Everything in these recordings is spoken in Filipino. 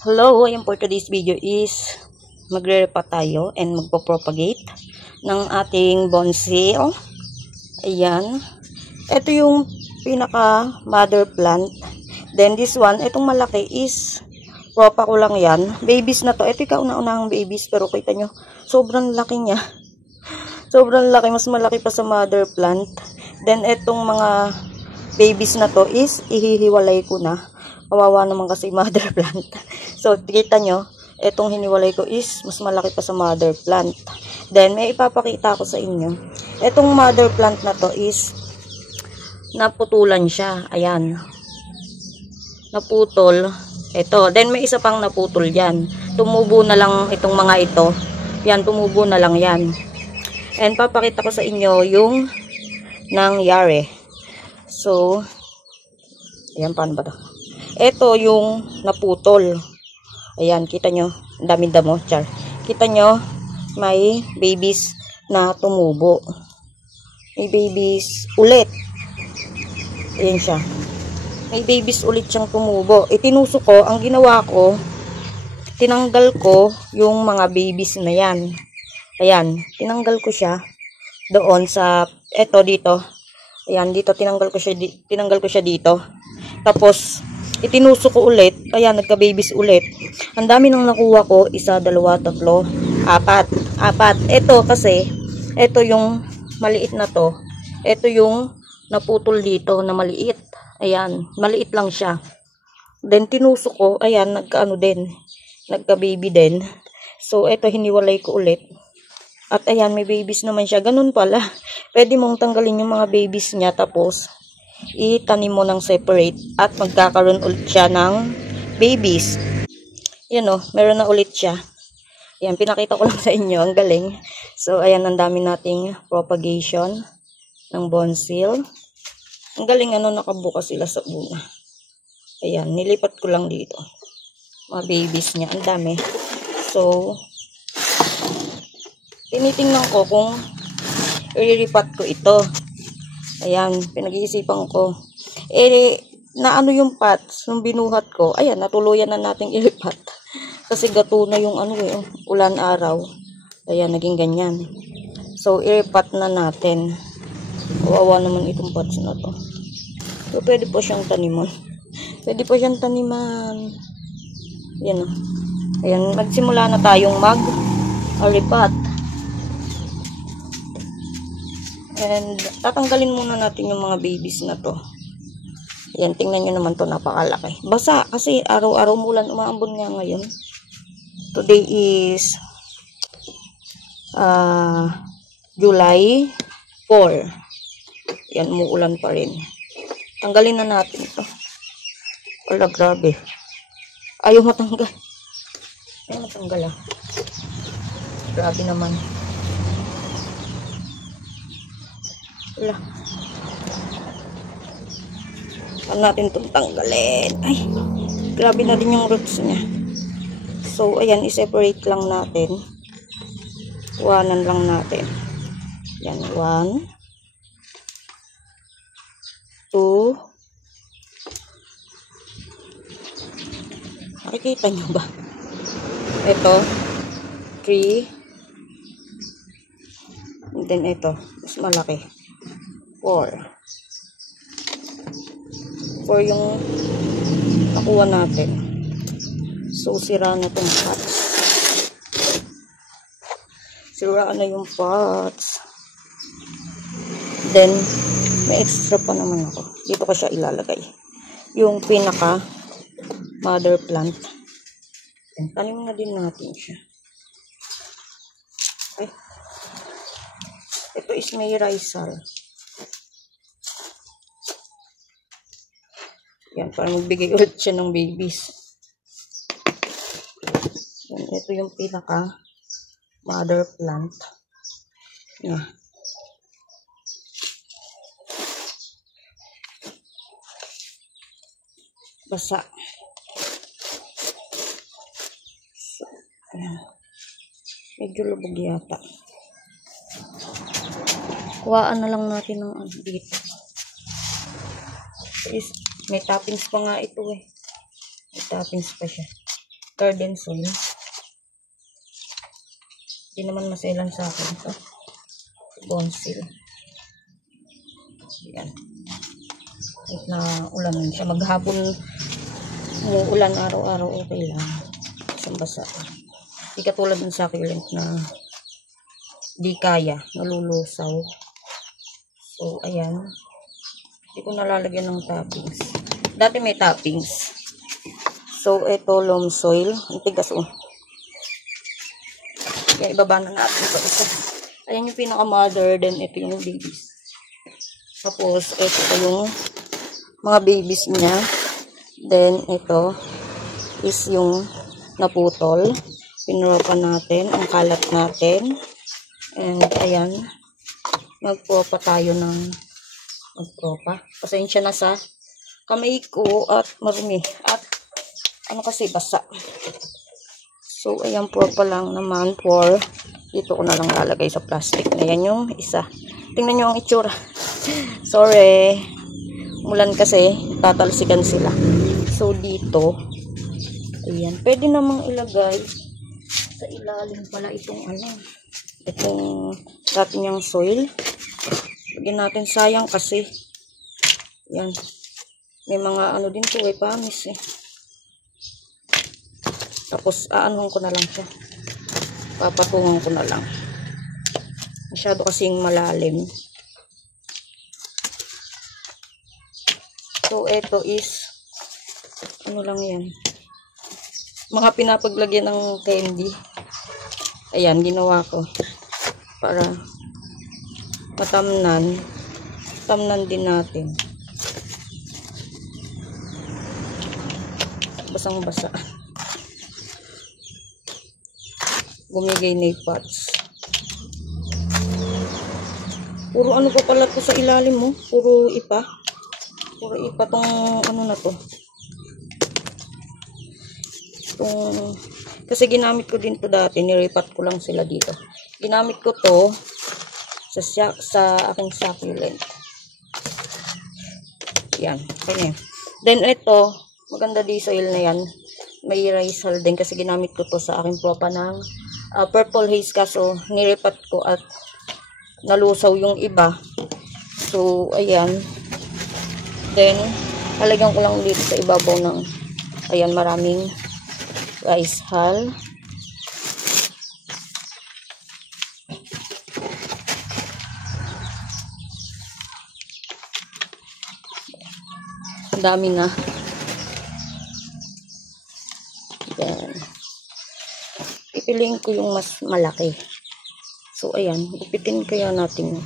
Hello, ayan for today's video is magre-repa tayo and magpo-propagate ng ating bonsai. Ayan. Ito yung pinaka mother plant. Then this one, itong malaki is propa ko lang yan. Babies na to. Ito yung kauna-unahang babies pero kita nyo, sobrang laki niya. Sobrang laki, mas malaki pa sa mother plant. Then itong mga babies na to is ihihiwalay ko na. Kawawa naman kasi mother plant. So, kita nyo, itong hiniwalay ko is mas malaki pa sa mother plant. Then, may ipapakita ko sa inyo. Itong mother plant na to is naputulan siya. Ayan. Naputol. Ito. Then, may isa pang naputol yan. Tumubo na lang itong mga ito. Yan, tumubo na lang yan. And, papakita ko sa inyo yung nangyari. So, ayan, paano ba to? Ito yung naputol. Ayan, kita nyo. Ang daming damo, char. Kita nyo, may babies na tumubo. May babies ulit. Ayan siya. May babies ulit siyang tumubo. Itinusok ko, ang ginawa ko, tinanggal ko yung mga babies na yan. Ayan, tinanggal ko siya doon sa, eto dito. Ayan, dito, tinanggal ko siya dito. Tapos, itinusok ko ulit. Ayan, nagka-babies ulit. Ang dami nang nakuha ko. 1, 2, 3, 4. Ito kasi, ito yung maliit na to. Ito yung naputol dito na maliit. Ayan, maliit lang siya. Then, tinusok ko. Ayan, nagka-ano din. Nagka-baby din. So, ito, hiniwalay ko ulit. At ayan, may babies naman siya. Ganun pala. Pwede mong tanggalin yung mga babies niya. Tapos, itanim mo ng separate at magkakaroon ulit siya ng babies. Yan o, meron na ulit siya. Yan, pinakita ko lang sa inyo. Ang galing. So, ayan, ang dami nating propagation ng bonsai. Ang galing, ano, nakabukas sila sa una. Ayan, nilipat ko lang dito. Mga babies niya. Ang dami. So, tinitingnan ko kung ililipat ko ito. Ayan, pinag-iisipan ko. Na ano yung pots, nung binuhat ko, ayan, natuluyan na nating ilipat. Kasi gato na yung ano ulan araw. Ayan, naging ganyan. So, ilipat na natin. Kawawa naman itong pots na to. So, pwede po siyang taniman. Pwede po siyang taniman. Ayan o. Ayan, magsimula na tayong mag-lipat. And, tatanggalin muna natin yung mga babies na to. Ayan, tingnan nyo naman to, napakalaki. Basa, kasi araw-araw mulan, umaambon nga ngayon. Today is July 4. Ayan, umuulan pa rin. Tanggalin na natin ito. Wala, grabe. Ayaw matanggal. Ayaw matanggal ah. Grabe naman. Wala. Saan natin itong tanggalin? Ay, grabe na din yung roots niya. So, ayan, i-separate lang natin. Iwanan lang natin. Yan, 1, 2. Nakikita nyo ba? Ito, 3. And then ito, mas malaki. 4 yung nakuha natin. So, sira na itong pots. Sira na yung pots. Then, may extra pa naman ako. Dito ko siya ilalagay. Yung pinaka mother plant. Then, tanim na din natin siya. Okay. Ito is may rizal. Yan, para magbigay ulit siya ng babies. Yan, ito yung pinaka mother plant. Yan. Basa. So, ayan. Medyo lubog yata. Kuhaan na lang natin ng dito. Is may toppings pa nga ito eh. May toppings pa siya. garden soil. Hindi naman maselan sa akin ito. Bonsil. Yan. Kahit na ulan siya. Maghapon umuulan araw-araw, okay lang. Isang basa. Hindi katulad ng succulent na di kaya. Nalulusaw. So, ayan. Hindi ko nalalagyan ng toppings. Dati may toppings. So, ito loam soil. Ang tigas, oh. Kaya ibaba na natin ito isa. Ayan yung pinaka-mother, then ito yung babies. Tapos, ito pa yung mga babies niya. Then, ito is yung naputol. Pinropa natin, ang kalat natin. And, ayan. Magpropa tayo ng magpropa. Pasensya na sa kamay ko at marumi. At, ano kasi, basa. So, ayan po pa lang naman for dito ko na lang lalagay sa plastic. Ayan yung isa. Tingnan nyo ang itsura. Sorry. Mulan kasi, tatalsikan sila. So, dito, ayan. Pwede namang ilagay sa ilalim pala itong ano. Itong dati niyang soil. Lagyan natin, sayang kasi. Ayan. May mga ano din po, pamis eh. Tapos, aanuhan ko na lang siya. Papatungan ko na lang. Masyado kasing malalim. So, ito is, ano lang yan. Mga pinapaglagyan ng candy. Ayan, ginawa ko. Para matamnan. Tamnan din natin. Basang-basa. Gumigay na pots. Puro ano pa pala to sa ilalim mo? Puro ipa. Puro ipa tong ano na to. Kasi ginamit ko din to dati. Niripat ko lang sila dito. Ginamit ko to sa aking succulent. Yan. Kanya. Then ito, maganda di soil na yan. May rice hull din kasi ginamit ko to sa aking propa ng purple haze, kaso niripat ko at nalusaw yung iba. So, ayan. Then, halagyan ko lang dito sa ibabaw ng, ayan, maraming rice hull. Ang dami na. Ayan. Pipiliin ko yung mas malaki. So, ayan. Upitin kaya natin.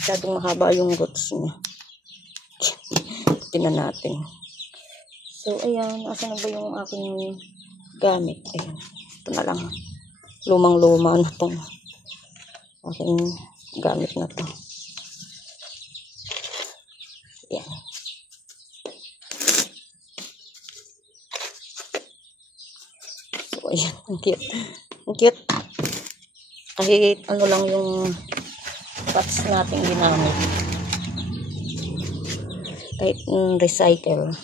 Masyadong mahaba yung roots niya. Upitin na natin. So, ayan. Asa na ba yung aking gamit? Ayan. Ito na lang. Lumang-luma na itong aking gamit na to. Ayan. Ayan, ang cute. Ang cute. Kahit ano lang yung pots natin ginamit. Kahit recycle.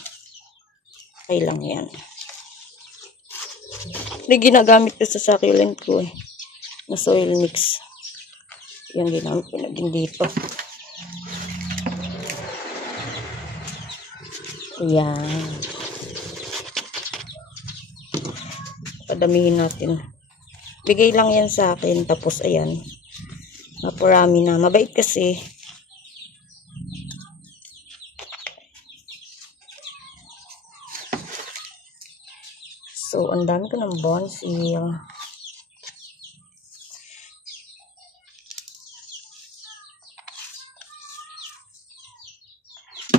Okay lang yan. Hindi ginagamit ko sa succulent ko eh. Na soil mix. Yan ginamit ko na din dito. Ayan. Padamihin natin. Bigay lang yan sa akin. Tapos, ayan. Naparami na. Mabait kasi. So, ang dami ko ng bonsil.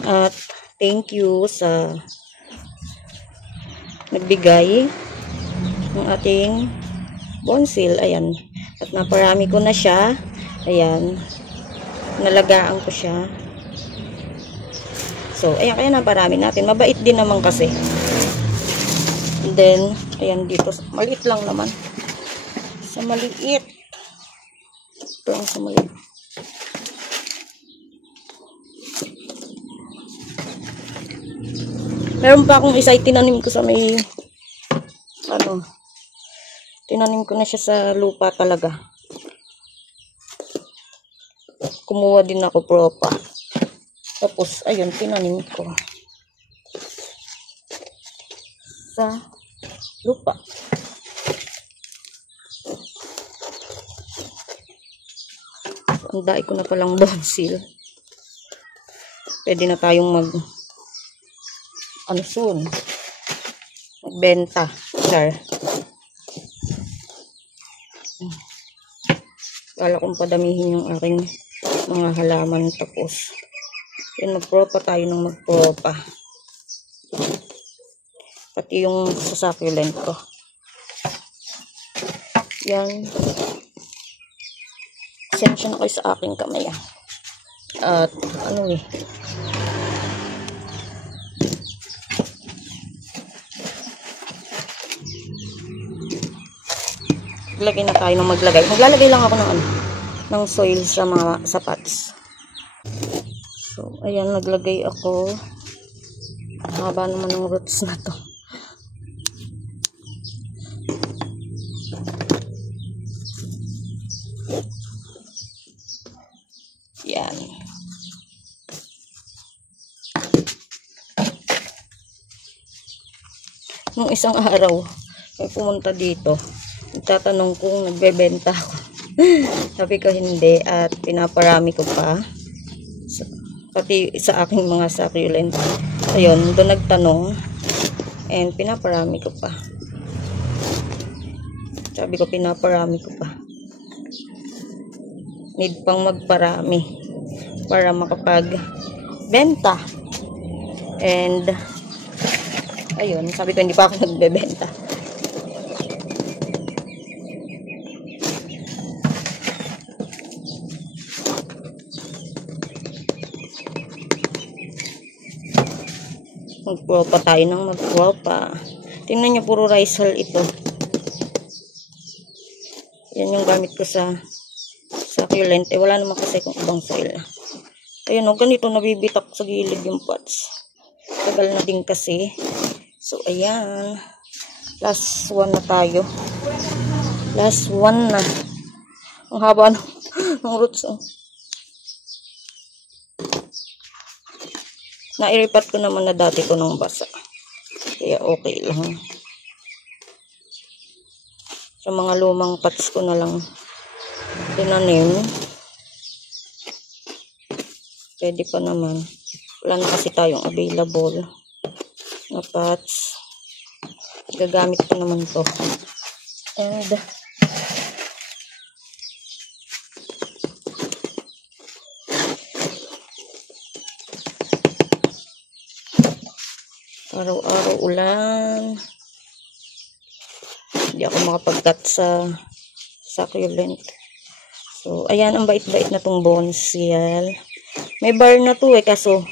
At, thank you sa nagbigay ng ating bonsil. Ayan. At naparami ko na siya. Ayan. Nalagaan ko siya. So, ayan. Kaya naparami natin. Mabait din naman kasi. And then, ayan dito. Maliit lang naman. Sa maliit. Ito lang sa maliit. Meron pa akong isa, tinanim ko sa may, ano, tinanim ko na siya sa lupa talaga. Kumuha din ako propa. Tapos, ayun, tinanim ko sa lupa. Ang dai ko na palang basil. Pwede na tayong soon, magbenta. Char. Kala kong padamihin yung aking mga halaman. Tapos, yun, magpropa tayo ng magpropa. Pati yung sa succulent ko. Yan. Sensya na kayo sa aking kamay. At, maglagay na tayo ng maglagay. Maglalagay lang ako ng soil sa mga sapatos. So, ayan, naglagay ako. Haba naman ng roots na to. Yan. Nung isang araw, may pumunta dito. Nagtatanong kung nagbebenta ako. Sabi ko hindi, at pinaparami ko pa. Pati sa aking mga succulent. Ayun, doon nagtanong. And pinaparami ko pa. Sabi ko pinaparami ko pa. Need pang magparami para makapagbenta. And ayun, sabi ko hindi pa ako nagbebenta. Magpropa tayo ng magpropa. Tingnan nyo, puro rice hull ito. Yan yung gamit ko sa succulent. Wala naman kasi kung ibang soil. Ayun, ganito nabibitak sa gilid yung pots. Tagal na din kasi. So, ayan. Last one na tayo. Last one na. Ang haba ng roots. Nairipat ko naman na dati ko ng basa. Kaya okay lang. Sa mga lumang pots ko na lang tinanim. Pwede pa naman. Wala na kasi tayong available na pots. Gagamit ko naman to. And araw-araw ulan. Hindi ako makapag-cut sa succulent. So, ayan, ang bait-bait na tong bonsil. May bar na to kaso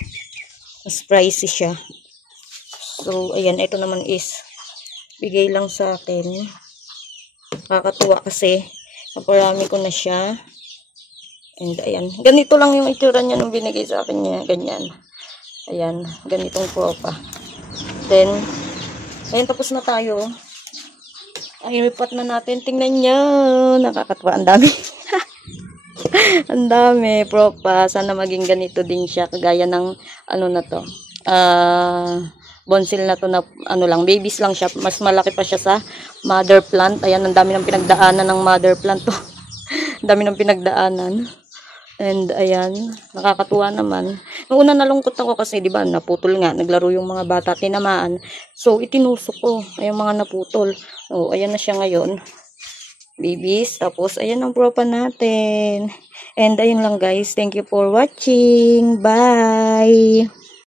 mas pricey siya. So, ayan, ito naman is bigay lang sa akin. Nakakatuwa kasi naparami ko na siya. And ayan, ganito lang yung itsura niya nung binigay sa akin niya. Ganyan. Ayan, ganitong propa. Then, ayun, tapos na tayo. Ay, lipat na natin. Tingnan nyo. Nakakatuwa. Ang dami. Ang dami. Propa. Sana maging ganito din siya. Kagaya ng, na to. Bonsil na to na, babies lang siya. Mas malaki pa siya sa mother plant. Ayan, ang dami ng pinagdaanan ng mother plant to. Ang dami ng pinagdaanan. And ayan, nakakatuwa naman. Noong una nalungkot ako kasi, di ba, naputol nga. Naglaro yung mga bata, tinamaan. So, itinusok ko. Ayun mga naputol. So, ayan na siya ngayon. Babies. Tapos, ayan ang propa natin. And ayun lang guys. Thank you for watching. Bye!